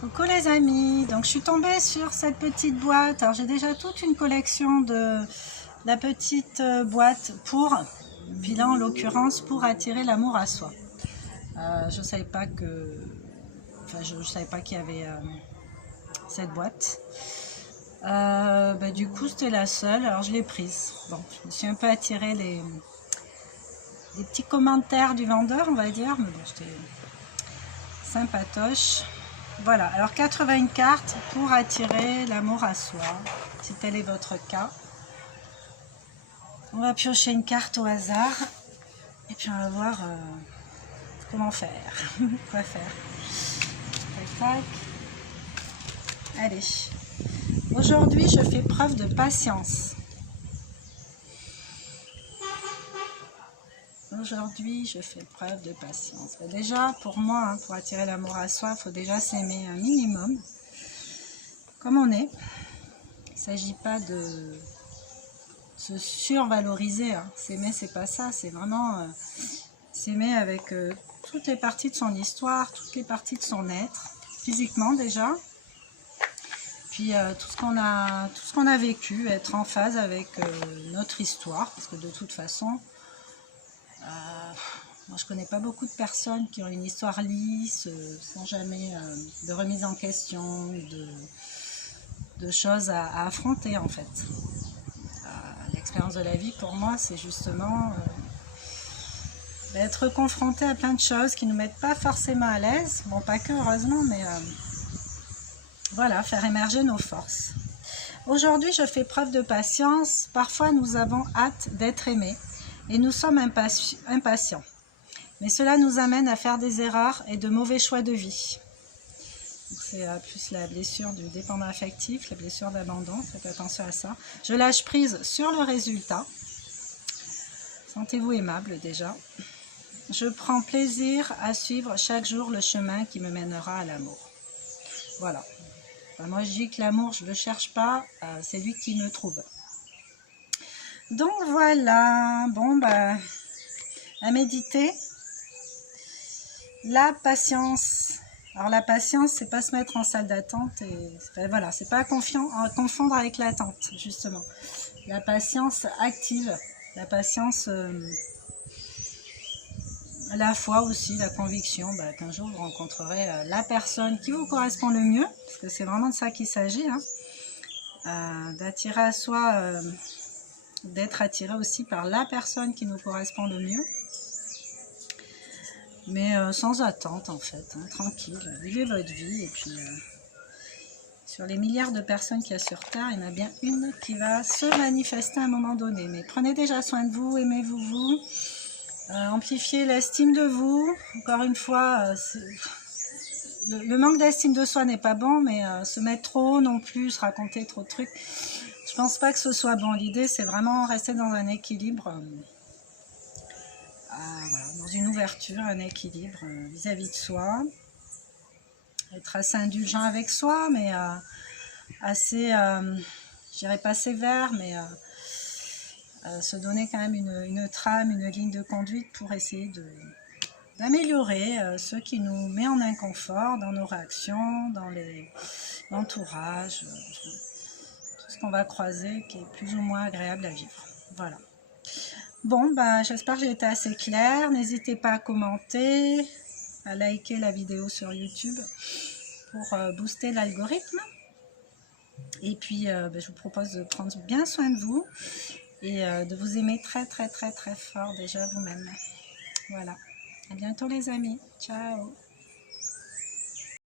Coucou les amis, donc je suis tombée sur cette petite boîte. Alors j'ai déjà toute une collection de la petite boîte pour, puis là en l'occurrence pour attirer l'amour à soi. Je savais pas que, enfin je savais pas qu'il y avait cette boîte. Du coup c'était la seule, alors je l'ai prise. Bon, je me suis un peu attirée les petits commentaires du vendeur, on va dire, mais bon c'était sympatoche. Voilà, alors 80 cartes pour attirer l'amour à soi, si tel est votre cas. On va piocher une carte au hasard et puis on va voir comment faire, quoi faire. Tac, tac. Allez, aujourd'hui je fais preuve de patience. Aujourd'hui, je fais preuve de patience. Déjà, pour moi, pour attirer l'amour à soi, il faut déjà s'aimer un minimum, comme on est. Il ne s'agit pas de se survaloriser. S'aimer, c'est pas ça. C'est vraiment s'aimer avec toutes les parties de son histoire, toutes les parties de son être, physiquement déjà. Puis tout ce qu'on a vécu, être en phase avec notre histoire, parce que de toute façon, moi je connais pas beaucoup de personnes qui ont une histoire lisse, sans jamais de remise en question, de choses à affronter en fait. L'expérience de la vie pour moi c'est justement être confronté à plein de choses qui ne nous mettent pas forcément à l'aise, bon pas que heureusement, mais voilà, faire émerger nos forces. Aujourd'hui je fais preuve de patience, parfois nous avons hâte d'être aimés et nous sommes impatients. Mais cela nous amène à faire des erreurs et de mauvais choix de vie. C'est plus la blessure du dépendant affectif, la blessure d'abandon, faites attention à ça. Je lâche prise sur le résultat. Sentez-vous aimable déjà. Je prends plaisir à suivre chaque jour le chemin qui me mènera à l'amour. Voilà. Moi je dis que l'amour je ne le cherche pas, c'est lui qui me trouve. Donc voilà, bon à méditer. La patience. Alors la patience, c'est pas se mettre en salle d'attente et voilà, c'est pas confondre avec l'attente justement. La patience active, la patience, la foi aussi, la conviction qu'un jour vous rencontrerez la personne qui vous correspond le mieux, parce que c'est vraiment de ça qu'il s'agit, d'attirer à soi, d'être attiré aussi par la personne qui nous correspond le mieux. Mais sans attente en fait, tranquille, vivez votre vie et puis sur les milliards de personnes qu'il y a sur Terre, il y en a bien une qui va se manifester à un moment donné. Mais prenez déjà soin de vous, aimez-vous, amplifiez l'estime de vous. Encore une fois, le manque d'estime de soi n'est pas bon, mais se mettre trop haut non plus, se raconter trop de trucs, je pense pas que ce soit bon. L'idée c'est vraiment rester dans un équilibre. Voilà, dans une ouverture, un équilibre vis-à-vis de soi, être assez indulgent avec soi, mais assez, je dirais pas sévère, mais se donner quand même une trame, une ligne de conduite pour essayer d'améliorer ce qui nous met en inconfort dans nos réactions, dans l'entourage, tout ce qu'on va croiser qui est plus ou moins agréable à vivre. Voilà. Bon, j'espère que j'ai été assez claire. N'hésitez pas à commenter, à liker la vidéo sur YouTube pour booster l'algorithme. Et puis, je vous propose de prendre bien soin de vous et de vous aimer très, très, très, très fort déjà vous-même. Voilà. À bientôt les amis. Ciao.